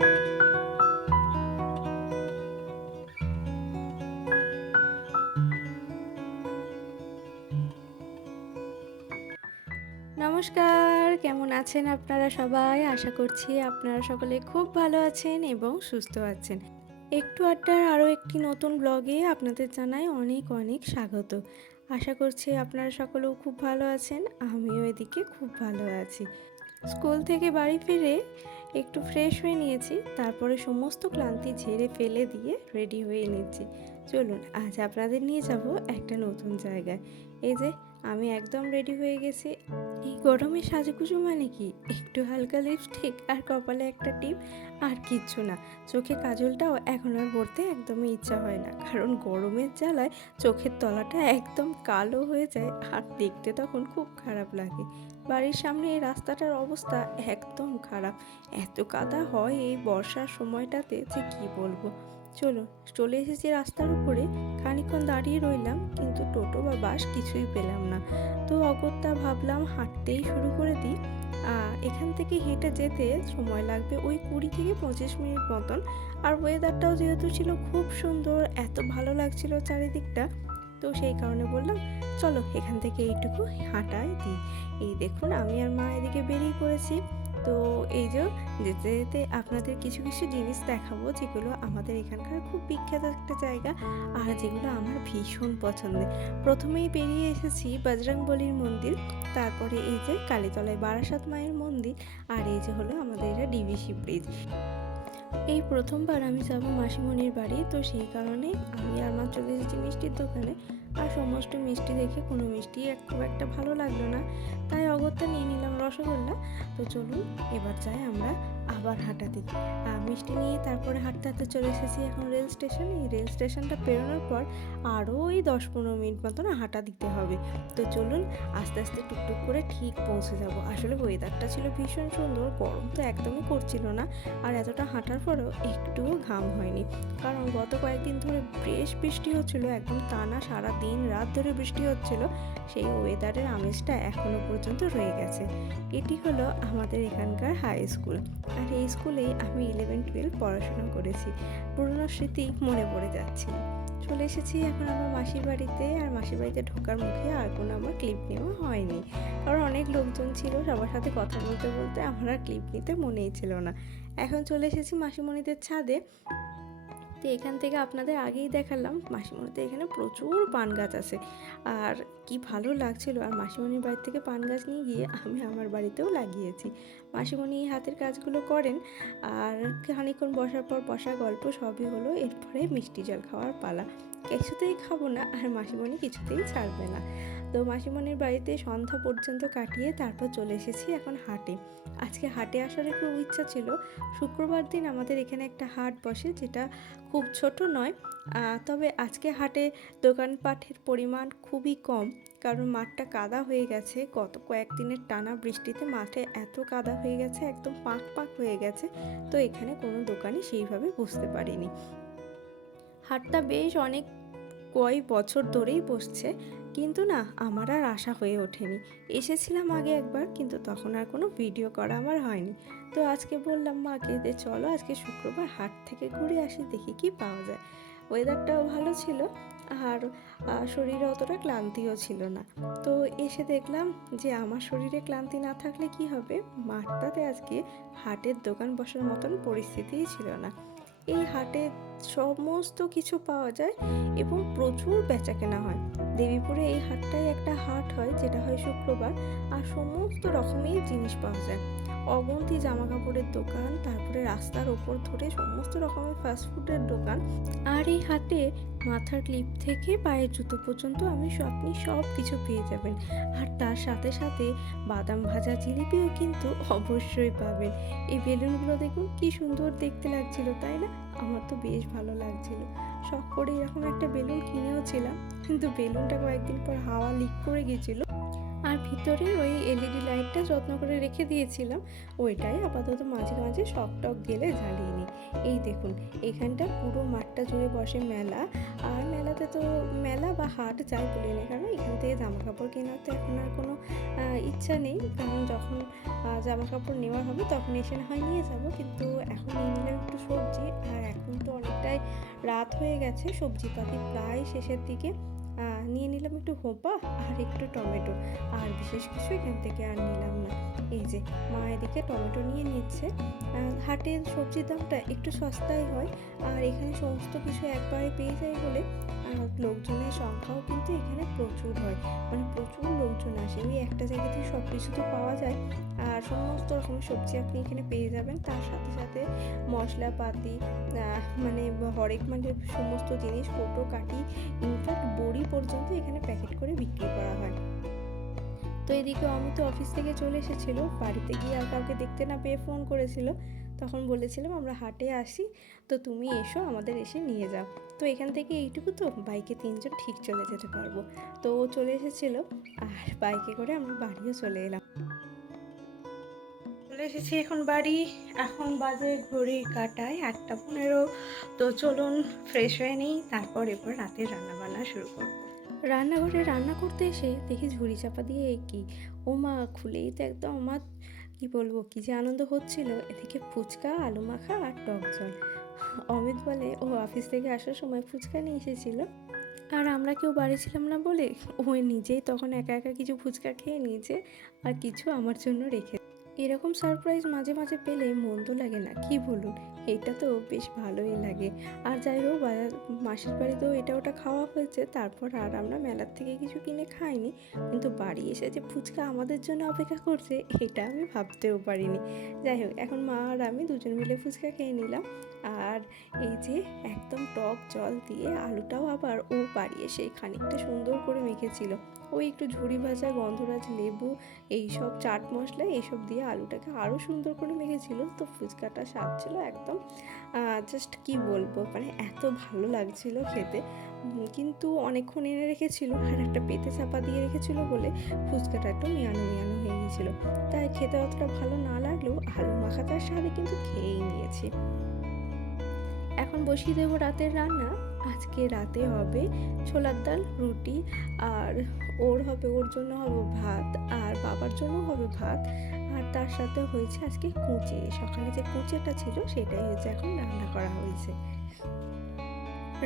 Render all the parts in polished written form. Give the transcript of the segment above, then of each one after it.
নমস্কার, কেমন আছেন আপনারা সবাই? আশা করছি আপনারা সকলে খুব ভালো আছেন এবং সুস্থ আছেন। একটু আড্ডার আরও একটি নতুন ব্লগে আপনাদের জানাই অনেক অনেক স্বাগত। আশা করছি আপনারা সকলেও খুব ভালো আছেন, আমিও এদিকে খুব ভালো আছি। স্কুল থেকে বাড়ি ফিরে একটু ফ্রেশ হয়ে নিয়েছি, তারপরে সমস্ত ক্লান্তি ঝেড়ে ফেলে দিয়ে রেডি হয়ে নিচ্ছি। চলুন আজ আপনাদের নিয়ে যাব একটা নতুন জায়গায়। এই যে আমি একদম রেডি হয়ে গেছি। এই গরমে সাজুগুজু মানে কি, একটু হালকা লিপস্টিক আর কপালে একটা টিপ, আর কিচ্ছু না। চোখে কাজলটাও এখন আর পরতে একদমই ইচ্ছা হয় না, কারণ গরমের জ্বালায় চোখের তলাটা একদম কালো হয়ে যায় আর দেখতে তখন খুব খারাপ লাগে। বাড়ির সামনে এই রাস্তাটার অবস্থা একদম খারাপ, এত কাদা হয় এই বর্ষার সময়টাতে যে কি বলবো। চলে এসেছি রাস্তার উপরে, খানিকক্ষণ দাঁড়িয়ে রইলাম, কিন্তু টোটো বা বাস কিছুই পেলাম না। তো অগত্যা ভাবলাম হাঁটতেই শুরু করে দিই। এখান থেকে হেঁটে যেতে সময় লাগবে ওই 20 থেকে 25 মিনিট মতন। আর ওয়েদারটাও যেহেতু ছিল খুব সুন্দর, এত ভালো লাগছিল চারিদিকটা, তো সেই কারণে বললাম চলো এখান থেকে এইটুকু হাঁটাই দিই। এই দেখুন আমি আর মা এদিকে বেরিয়ে পড়েছি। তো এই যে যেতে যেতে আপনাদের কিছু কিছু জিনিস দেখাবো, যেগুলো আমাদের এখানকার খুব বিখ্যাত একটা জায়গা আর যেগুলো আমার ভীষণ পছন্দের। প্রথমেই বেরিয়ে এসেছি বজরংবলীর মন্দির, তারপরে এই যে কালীতলায় বারাসাত মায়ের মন্দির, আর এই যে হলো আমাদের এটা ডিভিসি ব্রিজ। এই প্রথমবার আমি যাব মাসিমণির বাড়ি, তো সেই কারণে আমি আর মা চলে এসেছি মিষ্টির দোকানে। আর সমস্ত মিষ্টি দেখে কোনো মিষ্টি খুব একটা ভালো লাগলো না, তাই অগত্যা নিয়ে নিলাম রসগোল্লা। তো চলুন এবার যাই আমরা আবার হাঁটা দিই। মিষ্টি নিয়ে তারপরে হাঁটতে হাঁটতে চলে এসেছি এখন রেল স্টেশন। এই রেল স্টেশনটা পেরোনোর পর আরও ওই 10-15 মিনিট মতন হাঁটা দিতে হবে। তো চলুন আস্তে আস্তে টুকটুক করে ঠিক পৌঁছে যাব। আসলে ওয়েদারটা ছিল ভীষণ সুন্দর, গরম তো একদমই করছিল না, আর এতটা হাঁটার পরেও একটুও ঘাম হয়নি, কারণ গত কয়েকদিন ধরে বেশ বৃষ্টি হচ্ছিল, একদম টানা সারা দিন রাত ধরে বৃষ্টি হচ্ছিল। সেই ওয়েদারের আমেজটা এখনো পর্যন্ত রয়ে গেছে। এটি হলো আমাদের এখানকার হাই স্কুল, আর এই স্কুলেই আমি 11-12 পড়াশোনা করেছি। পুরনো স্মৃতি মনে পড়ে যাচ্ছিল। চলে এসেছি এখন আমার মাসির বাড়িতে, আর মাসির বাড়িতে ঢোকার মুখে আর কোনো আমার ক্লিপ নেওয়া হয়নি, কারণ অনেক লোকজন ছিল, সবার সাথে কথা বলতে বলতে আমার আর ক্লিপ নিতে মনেই ছিল না। এখন চলে এসেছি মাসিমণিদের ছাদে। তো এখান থেকে আপনাদের আগেই দেখালাম মাসিমণিতে এখানে প্রচুর পান গাছ আছে, আর কি ভালো লাগছিল। আর মাসিমণির বাড়ি থেকে পান গাছ নিয়ে গিয়ে আমি আমার বাড়িতেও লাগিয়েছি। মাসিমণি হাতের কাজগুলো করেন, আর খানিকক্ষণ বসার পর বসা গল্প সবই হলো। এরপরে মিষ্টি জল খাওয়ার পালা, কিছুতেই খাবো না, আর মাসিমণি কিছুতেই ছাড়বে না। তো মাসিমণির বাড়িতে সন্ধ্যা পর্যন্ত কাটিয়ে তারপর চলে এসেছি এখন হাটে। আজকে হাটে আসার খুব ইচ্ছা ছিল। শুক্রবার দিন আমাদের এখানে একটা হাট বসে, যেটা খুব ছোট নয়, তবে আজকে হাটে দোকানপাটের পরিমাণ খুবই কম, কারণ মাঠটা কাদা হয়ে গেছে। গত কয়েকদিনের টানা বৃষ্টিতে মাঠে এত কাদা হয়ে গেছে, একদম পাক পাক হয়ে গেছে। তো এখানে কোনো দোকানই সেইভাবে বসতে পারিনি। হাটটা বেশ অনেক কয়েক বছর ধরেই বসছে, কিন্তু না আমার আর আশা হয়ে ওঠেনি। এসেছিলাম আগে একবার, কিন্তু তখন আর কোনো ভিডিও করা আমার হয়নি। তো আজকে বললাম মাকে যে চলো আজকে শুক্রবার হাট থেকে ঘুরে আসি, দেখি কি পাওয়া যায়। ওয়েদারটাও ভালো ছিল, আর শরীরে অতটা ক্লান্তিও ছিল না। তো এসে দেখলাম যে আমার শরীরে ক্লান্তি না থাকলে কি হবে, মাঠটাতে আজকে হাটের দোকান বসার মতন পরিস্থিতিই ছিল না। এই হাটে সমস্ত কিছু পাওয়া যায় এবং প্রচুর বেচাকেনা হয়। দেবীপুরে এই হাটটাই একটা হাট হয়, যেটা হয় শুক্রবার, আর সমস্ত রকমের জিনিস পাওয়া যায়। অগুন্তি জামা কাপড়ের দোকান, তারপরে রাস্তার ওপর ধরে সমস্ত রকমের ফাস্টফুডের দোকান। আর এই হাটে মাথার ক্লিপ থেকে পায়ের জুতো পর্যন্ত আপনি সব কিছু পেয়ে যাবেন। আর তার সাথে সাথে বাদাম ভাজা জিলিপিও কিন্তু অবশ্যই পাবেন। এই বেলুনগুলো দেখুন কি সুন্দর দেখতে লাগছিল, তাই না? আমার তো বেশ ভালো লাগছিল। শখ করে এরকম একটা বেলুন কিনেও ছিলাম, কিন্তু বেলুনটা কয়েকদিন পর হাওয়া লিক করে গেছিলো, আর ভিতরের ওই এলইডি লাইটটা যত্ন করে রেখে দিয়েছিলাম, ওইটাই আপাতত মাঝে মাঝে শখ টক গেলে জ্বালিয়ে নিই। এই দেখুন এখানটা পুরো মাঠটা জুড়ে বসে মেলা, আর মেলাতে তো মেলা বা হাট যাই বলি না কেন, এখান থেকে জামা কাপড় কেনার তো এখন আর কোনো ইচ্ছা নেই, কারণ যখন জামা কাপড় নেওয়ার হবে তখন এসে না হয় নিয়ে যাবো, কিন্তু এখন নিয়ে নিলে রাত হয়ে গেছে, সবজিপাতি প্রায় শেষের দিকে। নিয়ে নিলাম একটু হোপা আর একটু টমেটো, আর বিশেষ কিছু এখান থেকে আর নিলাম না। এই যে মা এদিকে টমেটো নিয়ে নিচ্ছে। হাটের সবজির দামটা একটু সস্তাই হয়, আর এখানে সমস্ত কিছু একবারে পেয়ে যায় বলে লোকজনের সংখ্যাও কিন্তু এখানে প্রচুর হয়, মানে প্রচুর লোকজন আসে। ওই একটা জায়গাতেই সব কিছু তো পাওয়া যায়, আর সমস্ত রকমের সবজি আপনি এখানে পেয়ে যাবেন। তার সাথে সাথে মশলাপাতি, মানে হরেক মানে সমস্ত জিনিস, কৌটো কাঠি, ইনফ্যাক্ট বড়ি পর্যন্ত এখানে প্যাকেট করে বিক্রি করা হয়। তো এদিকে অমিত অফিস থেকে চলে এসেছিল, বাড়িতে গিয়ে আর কাউকে দেখতে না পেয়ে ফোন করেছিল। তখন বলেছিলাম আমরা হাটে আসি, তো তুমি এসো, আমাদের এসে নিয়ে যাও। তো এখান থেকে এইটুকু তো বাইকে 3জন ঠিক চলে যেতে পারবো। তো ও চলে এসেছিল, আর বাইকে করে আমরা বাড়িও চলে এলাম। চলে এসেছি এখন বাড়ি। এখন বাজে ঘড়ির কাঁটায় 8টা 15। তো চলুন ফ্রেশ হয়ে নিই, তারপর এরপর রাতের রান্নাবান্না শুরু করব। রান্নাঘরে রান্না করতে এসে দেখি ঝুড়ি চাপা দিয়ে কি, ও মা, খুলেই তো একদম আমার কি বলবো, কি যে আনন্দ হচ্ছিল। এদিকে ফুচকা, আলু মাখা আর টক জল। অমিত বলে ও অফিস থেকে আসার সময় ফুচকা নিয়ে এসেছিল, আর আমরা কেউ বাড়ি ছিলাম না বলে ও নিজেই তখন একা একা কিছু ফুচকা খেয়ে নিয়েছে, আর কিছু আমার জন্য রেখে। এরকম সারপ্রাইজ মাঝে মাঝে পেলে মন্দ লাগে না, কি বলুন? এটা তো বেশ ভালোই লাগে। আর যাই হোক, মাসির বাড়িতেও এটা ওটা খাওয়া হয়েছে, তারপর আর আমরা মেলার থেকে কিছু কিনে খাইনি। কিন্তু বাড়ি এসে যে ফুচকা আমাদের জন্য অপেক্ষা করছে, এটা আমি ভাবতেও পারিনি। যাই হোক, এখন মা আর আমি দুজন মিলে ফুচকা খেয়ে নিলাম। আর এই যে একদম টক জল দিয়ে, আলুটাও আবার ও বাড়ি এসে খানিকটা সুন্দর করে মেখেছিল। ওই একটু ঝুড়ি ভাজা, গন্ধরাজ লেবু, এইসব চাট মশলা এইসব দিয়ে আলুটাকে আরও সুন্দর করে মেখেছিল। তো ফুচকাটা স্বাদ ছিল একদম, জাস্ট কি বলবো, মানে এত ভালো লাগছিল খেতে। কিন্তু অনেকক্ষণ এনে রেখেছিল আর একটা পেতে চাপা দিয়ে রেখেছিল বলে ফুচকাটা একটু মিয়ানো মিয়ানো হয়ে গিয়েছিল। তাই খেতে অতটা ভালো না লাগলেও আলু মাখাটার স্বাদে কিন্তু খেয়েই নিয়েছি। এখন বসিয়ে দেবো রাতের রান্না। আজকে রাতে হবে ছোলার ডাল, রুটি, আর ওর জন্য হবে ভাত, আর বাবার জন্য হবে ভাত। আর তার সাথে হয়েছে আজকে কুঁচে, সকালে যে কুঁচেটা ছিল সেটাই হচ্ছে এখন রান্না করা হয়েছে।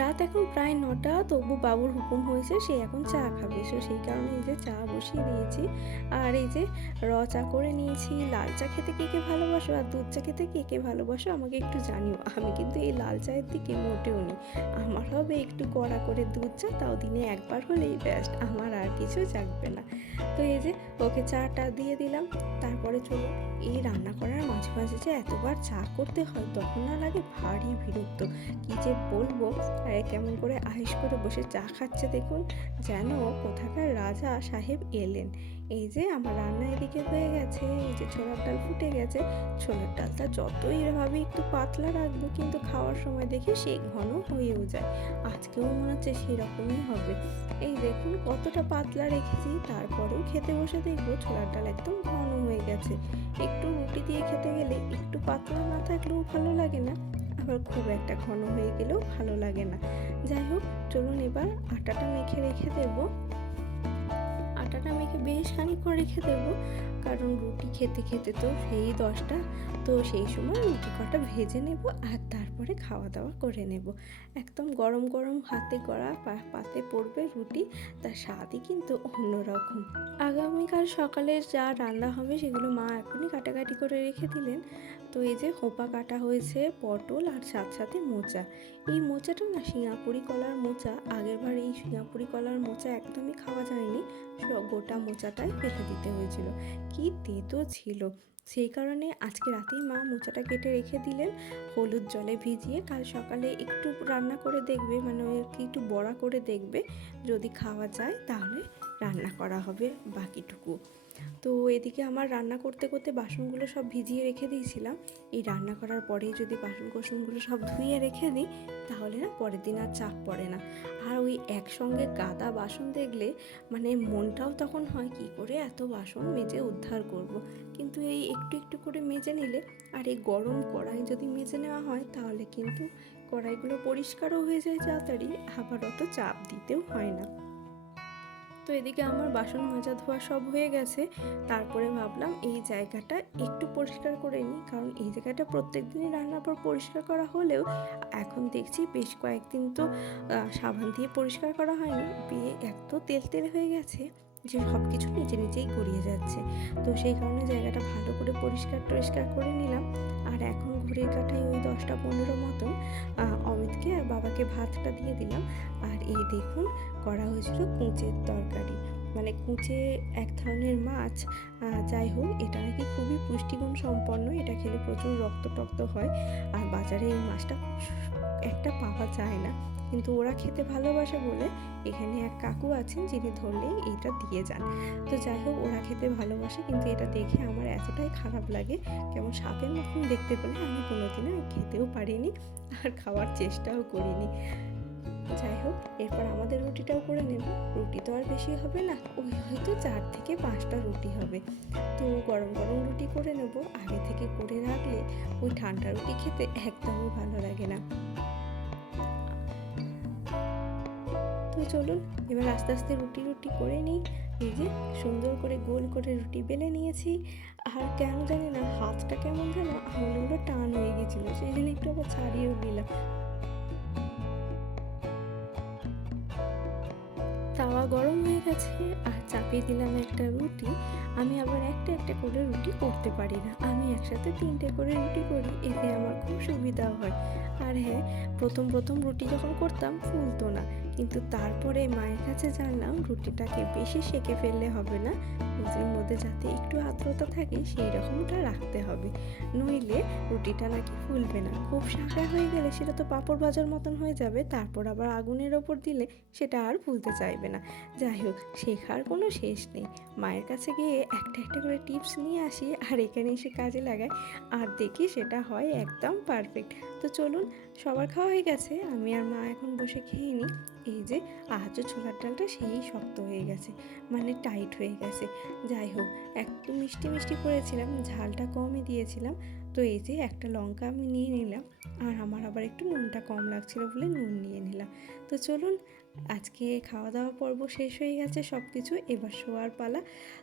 রাত এখন প্রায় 9টা, তবু বাবুর হুকুম হয়েছে সে এখন চা খাবে, সো সেই কারণে এই যে চা বসিয়ে দিয়েছি। আর এই যে চা করে নিয়েছি। লাল চা খেতে কে কে ভালোবাসো আর দুধ চা খেতে কে কে ভালোবাসো আমাকে একটু জানিও। আমি কিন্তু এই লাল চায়ের দিকে মোটেও নেই, আমার হবে একটু কড়া করে দুধ চা, তাও দিনে একবার হলেই বেস্ট, আমার আর কিছু জাগবে না। তো এই যে ওকে চাটা দিয়ে দিলাম। তারপরে চলো, এই রান্না করার মাঝে মাঝে যে এতবার চা করতে হয় তখন না লাগে ভারী বিরক্ত, কি যে বলবো। কেমন করে আয়েশ করে বসে চা খাচ্ছে দেখুন, যেন কোথাকার রাজা সাহেব এলেন। এই যে আমার রান্না এদিকে হয়ে গেছে, এই যে ছোলার ডাল ফুটে গেছে। ছোলার ডালটা যতই এভাবে একটু পাতলা রাখবো, কিন্তু খাওয়ার সময় দেখি সেই ঘন হয়েও যায়। আজকেও মনে হচ্ছে সেরকমই হবে। এই দেখুন কতটা পাতলা রেখেছি, তারপরেও খেতে বসে দেখবো ছোলার ডাল একদম ঘন হয়ে গেছে। একটু রুটি দিয়ে খেতে গেলে একটু পাতলা না থাকলেও ভালো লাগে না, আবার খুব একটা ঘন হয়ে গেলেও ভালো লাগে না। যাই হোক, চলুন এবার আটাটা মেখে রেখে দেবো। আটাটা মেখে বেশ খানিকক্ষণ রেখে দেবো, কারণ রুটি খেতে খেতে তো সেই 10টা। তো সেই সময় রুটি কটা ভেজে নেব, আর তারপরে খাওয়া দাওয়া করে নেব। একদম গরম গরম হাতে গড়া পাতে পড়বে রুটি, তার স্বাদই কিন্তু অন্যরকম। আগামীকাল সকালে যা রান্না হবে সেগুলো মা এখনই কাটাকাটি করে রেখে দিলেন। তো এই যে হোপা কাটা হয়েছে, পটল, আর সাথে সাথে মোচা। এই মোচাটা না সিঙ্গাপুরি কলার মোচা, আগেরবার এই সিঙ্গাপুরি কলার মোচা একদমই খাওয়া যায়নি, গোটা মোচাটাই ফেলে দিতে হয়েছিল, কি তেতো ছিল। সেই কারণে আজকে রাতেই মা মোচাটা কেটে রেখে দিলেন, হলুদ জলে ভিজিয়ে কাল সকালে একটু রান্না করে দেখবে, মানে একটু বড়া করে দেখবে, যদি খাওয়া যায় তাহলে রান্না করা হবে বাকিটুকু। তো এদিকে আমার রান্না করতে করতে বাসনগুলো সব ভিজিয়ে রেখে দিয়েছিলাম। এই রান্না করার পরেই যদি বাসন কোসনগুলো সব ধুয়ে রেখে দিই, তাহলে না পরের দিন আর চাপ পড়ে না। আর ওই একসঙ্গে গাদা বাসন দেখলে মানে মনটাও তখন হয় কি করে এত বাসন মেজে উদ্ধার করব। কিন্তু এই একটু একটু করে মেজে নিলে, আর এই গরম কড়াই যদি মেজে নেওয়া হয়, তাহলে কিন্তু কড়াইগুলো পরিষ্কারও হয়ে যায় তাড়াতাড়ি, আবার অত চাপ দিতেও হয় না। তো তো এদিকে আমার বাসন মাজা ধোয়া সব হয়ে গেছে। তারপরে ভাবলাম এই জায়গাটা একটু পরিষ্কার করে নিই, কারণ এই জায়গাটা প্রত্যেক দিনই রান্নার পর পরিষ্কার করা হলেও এখন দেখছি বেশ কয়েকদিন তো সাবান দিয়ে পরিষ্কার করা হয়নি, দিয়ে এত তেল তেল হয়ে গেছে যে সব কিছু নিজে নিজেই গড়িয়ে যাচ্ছে। তো সেই কারণে জায়গাটা ভালো করে পরিষ্কার টরিষ্কার করে নিলাম। আর এখন ঘড়ির কাঁটায় ওই 10টা 15 মতন অমিতকে আর বাবাকে ভাতটা দিয়ে দিলাম। আর এই দেখুন, করা হয়েছিল কুঁচের তরকারি, মানে কুঁচে এক ধরনের মাছ। যাই হোক, এটা নাকি খুবই পুষ্টিগুণ সম্পন্ন, এটা খেলে প্রচুর রক্ত টক্ত হয়। আর বাজারে এই মাছটা একটা পাওয়া যায় না, কিন্তু ওরা খেতে ভালোবাসে বলে এখানে এক কাকু আছেন যিনি ধরলেই এইটা দিয়ে যান। তো যাই হোক, ওরা খেতে ভালোবাসে, কিন্তু এটা দেখে আমার এতটাই খারাপ লাগে, কেমন সাপের মতন দেখতে পেলে আমি কোনোদিনও খেতেও পারিনি আর খাওয়ার চেষ্টাও করিনি। যাই হোক, এরপর আমাদের রুটিটাও করে নেব। রুটি তো আর বেশি হবে না, ওই হয়তো 4 থেকে 5টা রুটি হবে। তো গরম গরম রুটি করে নেব, আগে থেকে করে রাখলে ওই ঠান্ডা রুটি খেতে একদমই ভালো লাগে না। তো চলুন এবার আস্তে আস্তে রুটি রুটি করে নিই। এই যে সুন্দর করে গোল করে রুটি বেলে নিয়েছি। আর কেন জানি না হাতটা কেমন যেন আঙুলগুলো টান হয়ে গেছিলো, সেই জন্য একটু আবার ছাড়িয়েও নিলাম। তাওয়া গরম হয়ে গেছে আর চাপিয়ে দিলাম একটা রুটি। আমি আবার একটা একটা করে রুটি করতে পারি না, আমি একসাথে 3টে করে রুটি করি, এতে আমার খুব সুবিধা হয়। আর হ্যাঁ, প্রথম প্রথম রুটি যখন করতাম ফুলতো না, কিন্তু তারপরে মায়ের কাছে জানলাম রুটিটাকে বেশি সেঁকে ফেললে হবে না, রুটির মধ্যে যাতে একটু আর্দ্রতা থাকে সেই রকমটা রাখতে হবে, নইলে রুটিটা নাকি ফুলবে না। খুব শাঁখা হয়ে গেলে সেটা তো পাঁপড় ভাজার মতন হয়ে যাবে, তারপর আবার আগুনের ওপর দিলে সেটা আর ফুলতে চাইবে না। যাই হোক, শেখার কোনো শেষ নেই, মায়ের কাছে গিয়ে একটা একটা করে টিপস নিয়ে আসি আর এখানে এসে কাজে লাগাই, আর দেখি সেটা হয় একদম পারফেক্ট। তো চলুন, সবার খাওয়া হয়ে গেছে, আমি আর মা এখন বসে খেয়ে নিই। এই যে আজ ছোলার ডালটা সেই শক্ত হয়ে গেছে, মানে টাইট হয়ে গেছে। যাই হোক, একটু মিষ্টি মিষ্টি করেছিলাম, ঝালটা কমই দিয়েছিলাম। তো এই যে একটা লঙ্কা আমি নিয়ে নিলাম, আর আমার আবার একটু নুনটা কম লাগছিল বলে নুন নিয়ে নিলাম। তো চলুন, আজকে খাওয়া দাওয়া পর্ব শেষ হয়ে গেছে সব কিছু, এবার শোয়ার পালা।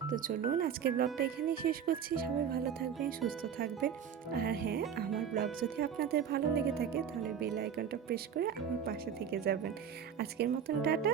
তো চলুন আজকের ব্লগটা এখানেই শেষ করছি, সবাই ভালো থাকবেন, সুস্থ থাকবেন। আর হ্যাঁ, আমার ব্লগ যদি আপনাদের ভালো লেগে থাকে তাহলে বেল আইকনটা প্রেস করে আমার পাশে থেকে যাবেন। আজকের মতন টাটা।